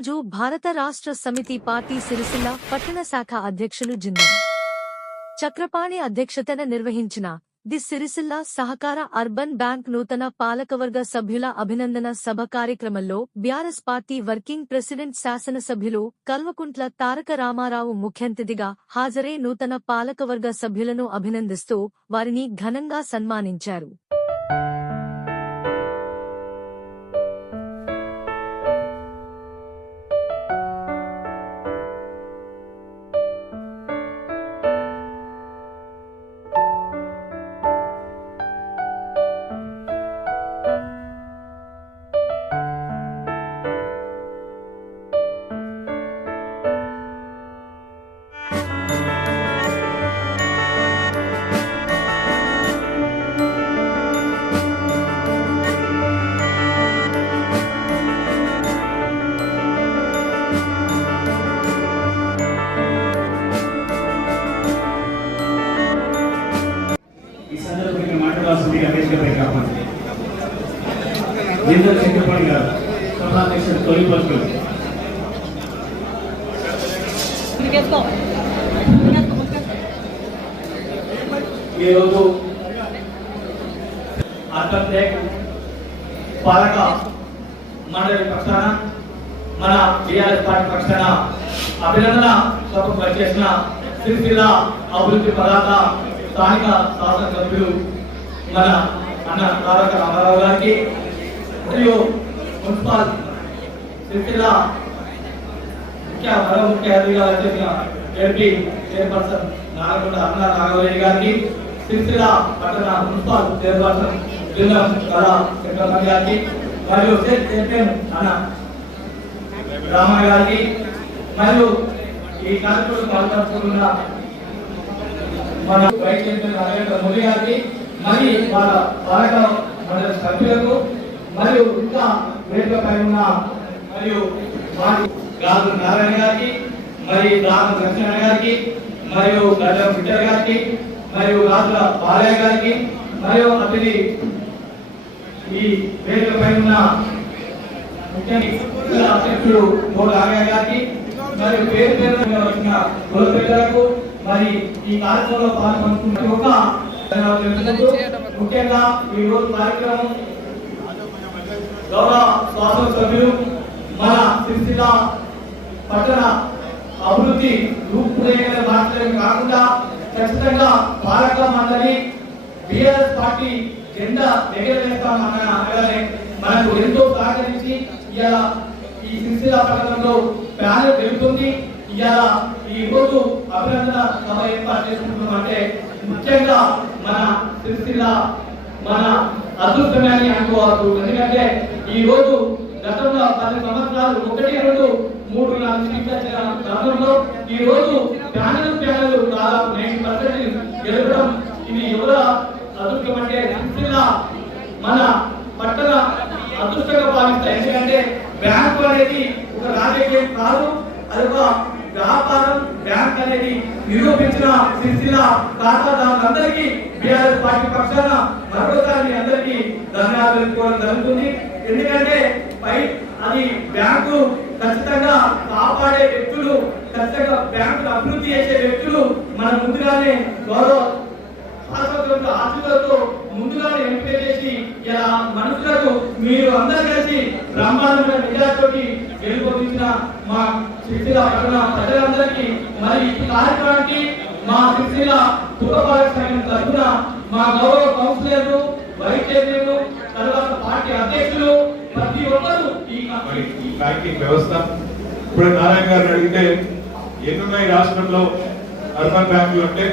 ఈరోజు భారత రాష్ట్ర సమితి పార్టీ సిరిసిల్ల పట్టణ శాఖ అధ్యక్షులు జిందం. చక్రపాణి అధ్యక్షతన నిర్వహించిన ది సిరిసిల్ల సహకార అర్బన్ బ్యాంక్ నూతన పాలకవర్గ సభ్యుల అభినందన సభ కార్యక్రమంలో బ్యారస్ పార్టీ వర్కింగ్ ప్రెసిడెంట్ శాసనసభ్యులు కల్వకుంట్ల తారక రామారావు ముఖ్యంతిథిగా హాజరై నూతన పాలకవర్గ సభ్యులను అభినందిస్తూ వారిని ఘనంగా సన్మానించారు. ఈరోజు అర్థం లేక పాలక మండలి పక్షాన మన టీఆర్ఎస్ పార్టీ పక్షాన అభినందన సభకు పనిచేసిన సిరిసిల్ల అభివృద్ధి పదార్థ స్థానిక శాసనసభ్యులు మన అన్న తారక రామారావు గారికి మరియు మున్సిపాల్ సిరిసిల్ల ముఖ్య మరో ముఖ్య అతిథిగా వచ్చేసిన ఎంపీ చైర్పర్సన్ నాగకొండ అన్న నాగవల్లి గారికి సిరిసిల్ల పట్టణ మున్సిపల్ చైర్పర్సన్ బృందం కళా చక్రవర్తి గారికి మరియు స్టేట్ చైర్మన్ అన్న రామ గారికి మరియు ఈ కార్యక్రమం పాల్గొంటున్న మన వైస్ చైర్మన్ నరేంద్ర మోదీ గారికి మరి వాళ్ళ పాలక మండలి సభ్యులకు మరియు ఇంకా వేదికపై ఉన్న మరియు వారి గాజు నారాయణ గారికి మరియు రామ లక్ష్మణ గారికి మరియు గడ్డ విఠల్ గారికి మరియు రాజుల బాలయ్య గారికి మరియు అతని ఈ వేదికపై ఉన్న ముఖ్యంగా అధ్యక్షుడు మోడు ఆగయ్య గారికి మరియు పేరు పేరు వచ్చిన కుల మరి ఈ కార్యక్రమంలో పాల్గొంటున్న ఒక ముఖ్యంగా ఈ రోజు కార్యక్రమం గౌరవ శాసన సభ్యులు మన సిరిసిల్ల పట్టణ అభివృద్ధి రూపురేఖలు మార్చడమే కాకుండా ఖచ్చితంగా పాలక మండలి బిఆర్ఎస్ పార్టీ జెండా ఎగరవేస్తామన్న అనగానే మనకు ఎంతో సహకరించి ఇలా ఈ సిరిసిల్ల పట్టణంలో ప్యానెల్ పెరుగుతుంది ఇవాళ ఈ రోజు అభినందన సభ ఏర్పాటు చేసుకుంటున్నాం అంటే ముఖ్యంగా మన సిరిసిల్ల మన అదృష్టమే అని అనుకోవచ్చు ఎందుకంటే ఈ రోజు గతంలో పది సంవత్సరాలు ఒకటి రెండు మూడు నాలుగు సీట్లు వచ్చిన క్రమంలో ఈ రోజు ప్యానల్ ప్యానల్ దాదాపు నైన్ పర్సెంట్ గెలవడం ఇది ఎవర అదృష్టం అంటే మన పట్టణ అదృష్టంగా భావిస్తాయి ఎందుకంటే బ్యాంకు అనేది ఒక రాజకీయం కాదు అది ఒక వ్యాపారం. బ్యాంక్ అనేది నిరూపించిన సిరిసిల్ల ఖాతాదారులందరికీ బీఆర్ఎస్ పార్టీ పక్షాన మరొకసారి అందరికీ ధన్యవాదాలు తెలుపుకోవడం జరుగుతుంది. ఎందుకంటే పై అది బ్యాంకు ఖచ్చితంగా కాపాడే వ్యక్తులు ఖచ్చితంగా బ్యాంకు అభివృద్ధి చేసే వ్యక్తులు మన ముందుగానే గౌరవ శాశ్వతంగా ముందుగానే ఎంపిక చేసి ఇలా మనుషులకు మీరు అందరూ కలిసి బ్రహ్మాండమైన నిజాతోటి గెలుపొందించిన మా సిరిసిల్ల పట్టణ ప్రజలందరికీ మరి ఈ కార్యక్రమానికి మా సిరిసిల్ల పురపాలక సంఘం తరఫున మా గౌరవ కౌన్సిలర్లు వైస్ చైర్మన్లు తర్వాత పార్టీ అధ్యక్షులు ప్రతి ఈ మరి ఈ బ్యాంకింగ్ వ్యవస్థ ఇప్పుడు నారాయణ గారిని అడిగితే ఎన్నున్నాయి రాష్ట్రంలో అర్బన్ బ్యాంకులు అంటే?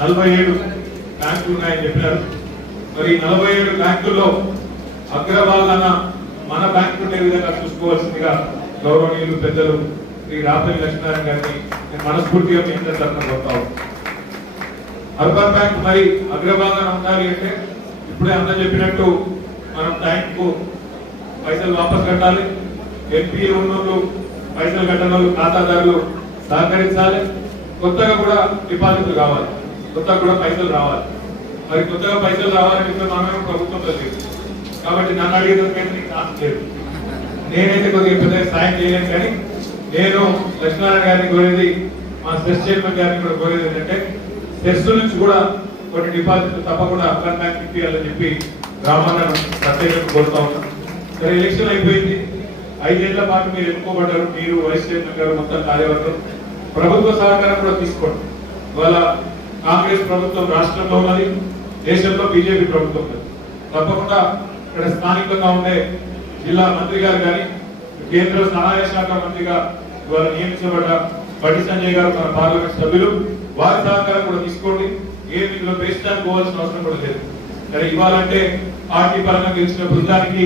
నలభై ఏడు బ్యాంకులు ఉన్నాయని చెప్పారు. మరి నలభై ఏడు బ్యాంకుల్లో అగ్రభాగాన మన బ్యాంకు ఉండే విధంగా చూసుకోవాల్సిందిగా గౌరవనీయులు పెద్దలు శ్రీ రాపల్లి లక్ష్మీనారాయణ గారిని నేను మనస్ఫూర్తిగా మీ అందరి తరఫున కోరుతాను అర్బన్ బ్యాంక్ మరి అగ్రభాగాన ఉండాలి అంటే ఇప్పుడే అన్న చెప్పినట్టు మనం బ్యాంకు పైసలు వాపస్ కట్టాలి. ఎన్పిఏ ఉన్నోళ్ళు పైసలు కట్టని వాళ్ళు ఖాతాదారులు సహకరించాలి. కొత్తగా కూడా డిపాజిట్లు కావాలి. కొత్తగా కూడా పైసలు రావాలి. మరి కొత్తగా పైసలు రావాలని మనమే ప్రభుత్వంతో లేదు కాబట్టి నన్ను అడిగేదానికి నీకు లేదు. నేనైతే కొద్దిగా పెద్ద సాయం చేయలేను కానీ నేను లక్ష్మీనారాయణ గారిని కోరేది మా సెస్ చైర్మన్ గారిని కూడా కోరేది ఏంటంటే సెస్ నుంచి కూడా కొన్ని డిపాజిట్లు తప్పకుండా అర్బన్ బ్యాంక్ ఇప్పించాలని చెప్పి రామాన్న ప్రత్యేకంగా కోరుతా ఉన్నాను. సరే ఎలక్షన్ అయిపోయింది. ఐదేళ్ళ పాటు మీరు ఎన్నుకోబడ్డారు. మీరు వైస్ చైర్మన్ గారు మొత్తం కార్యవర్గం. ప్రభుత్వ సహకారం కూడా తీసుకోండి. ఇవాళ కాంగ్రెస్ ప్రభుత్వం రాష్ట్రంలో ఉన్నది. దేశంలో బీజేపీ ప్రభుత్వం ఉన్నది. తప్పకుండా ఇక్కడ స్థానికంగా ఉండే జిల్లా మంత్రి గారు కానీ కేంద్ర సహాయ శాఖ మంత్రిగా ఇవాళ నియమించబడ్డ బండి సంజయ్ గారు మన పార్లమెంట్ సభ్యులు. వారి సహకారం కూడా తీసుకోండి. ఏమి ఇందులో పేర్చడానికి పోవాల్సిన అవసరం కూడా లేదు. సరే ఇవ్వాలంటే పార్టీ పరంగా గెలిచిన బృందానికి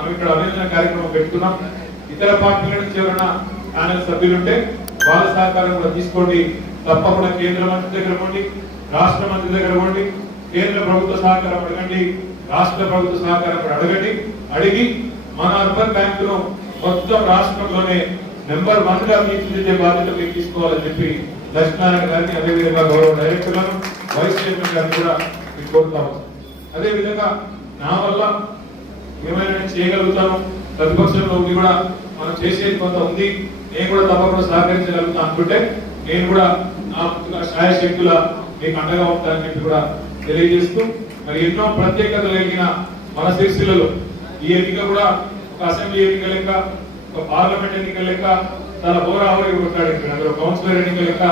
మనం ఇక్కడ అభినందన కార్యక్రమం పెట్టుకున్నాం. ఇతర పార్టీల నుంచి ఎవరైనా ప్యానెల్ సభ్యులుంటే వాళ్ళ సహకారం కూడా తీసుకోండి. తప్పకుండా కేంద్ర మంత్రి దగ్గర పోండి రాష్ట్ర మంత్రి దగ్గర పోండి కేంద్ర ప్రభుత్వ సహకారం అడగండి రాష్ట్ర ప్రభుత్వ సహకారం కూడా అడగండి. అడిగి మన అర్బన్ బ్యాంకును మొత్తం రాష్ట్రంలోనే నెంబర్ వన్గా తీర్చిదిద్దే బాధ్యత మీరు తీసుకోవాలని చెప్పి లక్ష్మీనారాయణ గారిని అదేవిధంగా గౌరవ డైరెక్టర్లను వైస్ చైర్మన్ గారిని కూడా మీకు కోరుతాము అదే విధంగా నా వల్ల ఏమైనా చేయగలుగుతాను ప్రతిపక్షంలో ఉండి కూడా మనం చేసేది కొంత ఉంది. నేను కూడా తప్పకుండా సహకరించగలుగుతాను అనుకుంటే నేను కూడా నా శాయ శక్తుల మీకు అండగా ఉంటానని చెప్పి కూడా తెలియజేస్తూ మరి ఎన్నో ప్రత్యేకతలు కలిగిన మన సిరిసిల్లలో ఈ ఎన్నిక కూడా ఒక అసెంబ్లీ ఎన్నిక లెక్క ఒక పార్లమెంట్ ఎన్నిక లెక్క చాలా హోరాహోరీ కొట్లాడింది అందులో కౌన్సిలర్ ఎన్నిక లెక్క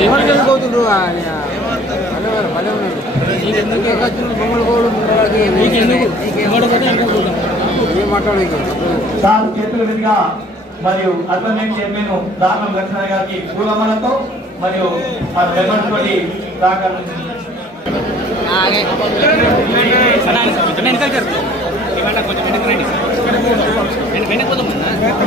ఎవరికి వెళ్ళిపోతుండ్రు సార్ చేతుల మీదుగా మరియు అసెంబ్లీ చైర్మన్ దానం లక్ష్మణ గారికి పూలమాలతో మరియు ఆ మెంబర్స్ తోటి సహకారం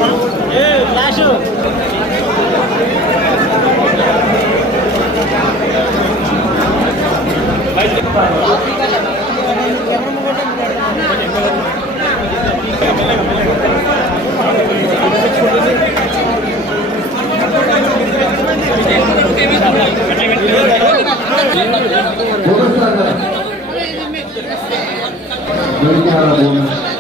హలో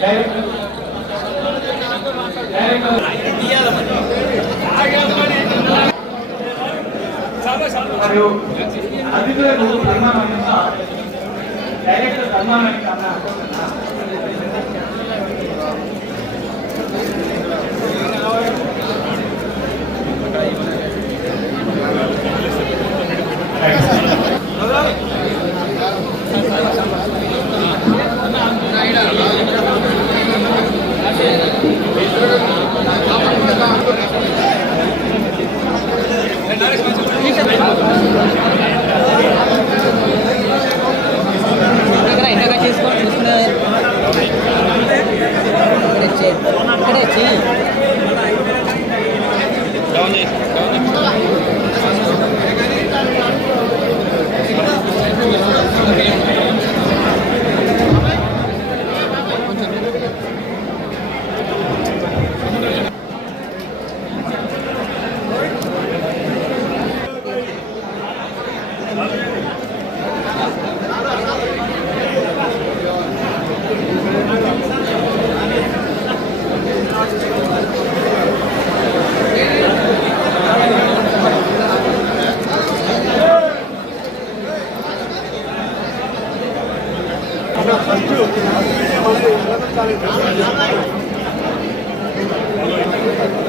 డైరెక్టర్ మరియు అతిథులకు సన్మానం డైరెక్టర్ సన్మానం ఇస్తా.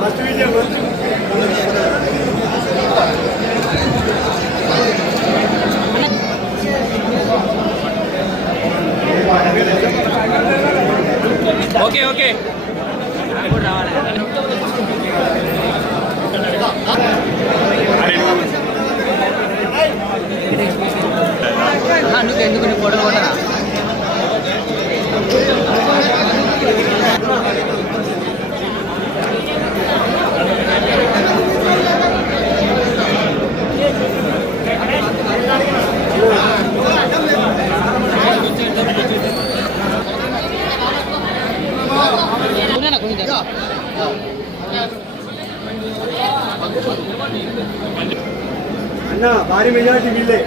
ఫస్ట్ విజయం Okay, okay. అన్న భారీ మెజారిటీ వీళ్ళే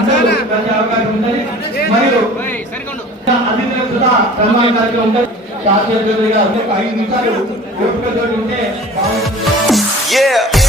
అందరూ కలిసే అవకాశం ఉంటుంది మరియు అతిథులకు కూడా సన్మాన కార్యక్రమం ఉంటుంది శాస్త్రీయ ఐదు నిమిషాలు ఓపికతో ఉంటే Yeah.